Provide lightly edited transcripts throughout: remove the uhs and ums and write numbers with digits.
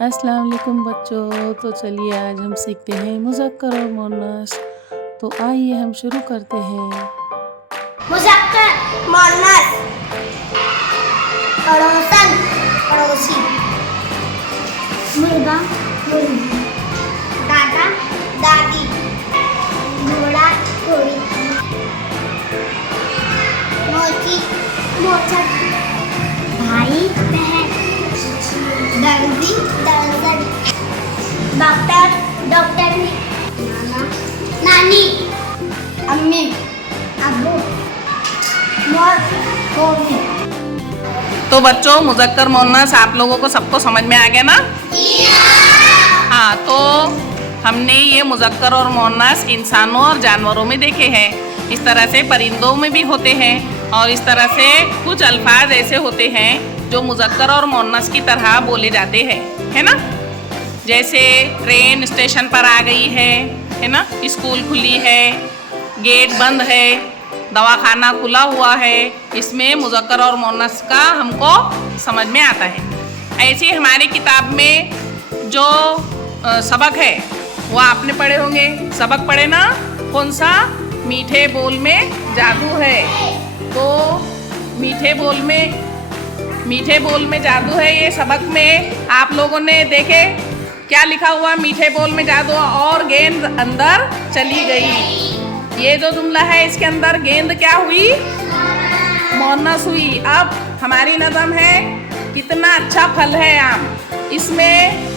अस्सलाम वालेकुम बच्चों। तो चलिए आज हम सीखते हैं मुज़क्कर और मुअन्नस। तो आइए हम शुरू करते हैं। मुज़क्कर मुअन्नस, पड़ोसन पड़ोसी, मुर्गा मुर्गी, दादा दादी, घोड़ा घोड़ी, मोची मोचक, भाई बहन, दर्जी दर्जन, डॉक्टर डॉक्टरनी, नाना नानी, अम्मी अब्बू, मोर मम्मी। तो बच्चों मुज़क्कर मुअन्नस आप लोगों को सबको समझ में आ गया ना? हाँ, तो हमने ये मुज़क्कर और मुअन्नस इंसानों और जानवरों में देखे हैं। इस तरह से परिंदों में भी होते हैं और इस तरह से कुछ अल्फाज ऐसे होते हैं जो मुज़क्कर और मुअन्नस की तरह बोले जाते हैं, है ना? जैसे ट्रेन स्टेशन पर आ गई है ना? स्कूल खुली है, गेट बंद है, दवाखाना खुला हुआ है। इसमें मुज़क्कर और मुअन्नस का हमको समझ में आता है। ऐसे ही हमारी किताब में जो सबक है वो आपने पढ़े होंगे। सबक पढ़े ना? कौन सा? मीठे बोल में जादू है। तो मीठे बोल में जादू है। ये सबक में आप लोगों ने देखे क्या लिखा हुआ? मीठे बोल में जादू और गेंद अंदर चली गई। ये जो जुमला है इसके अंदर गेंद क्या हुई? मुअन्नस हुई। अब हमारी नज़म है कितना अच्छा फल है आम, इसमें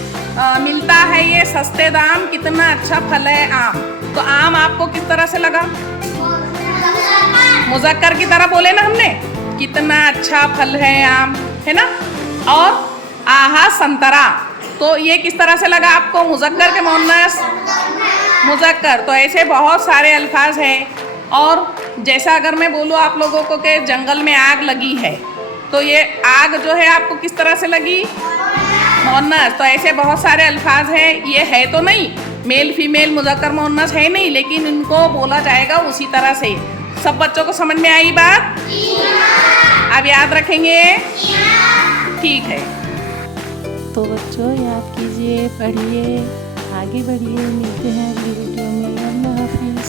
मिलता है ये सस्ते दाम, कितना अच्छा फल है आम। तो आम आपको किस तरह से लगा? मुज़क्कर की तरह बोले ना हमने, कितना अच्छा फल है आम, है ना? और आहा संतरा, तो ये किस तरह से लगा आपको? मुज़क्कर के मुअन्नस मुज़क्कर। तो ऐसे बहुत सारे अल्फाज हैं। और जैसा अगर मैं बोलूँ आप लोगों को कि जंगल में आग लगी है, तो ये आग जो है आपको किस तरह से लगी? मुअन्नस। तो ऐसे बहुत सारे अल्फाज हैं। ये है तो नहीं, मेल फीमेल मुज़क्कर मुअन्नस है नहीं, लेकिन इनको बोला जाएगा उसी तरह से। सब बच्चों को समझ में आई बात? अब याद रखेंगे? ठीक है। तो बच्चों याद कीजिए, पढ़िए, आगे बढ़िए। मिलते हैं अगली वीडियो में। अल्लाह हाफिज़।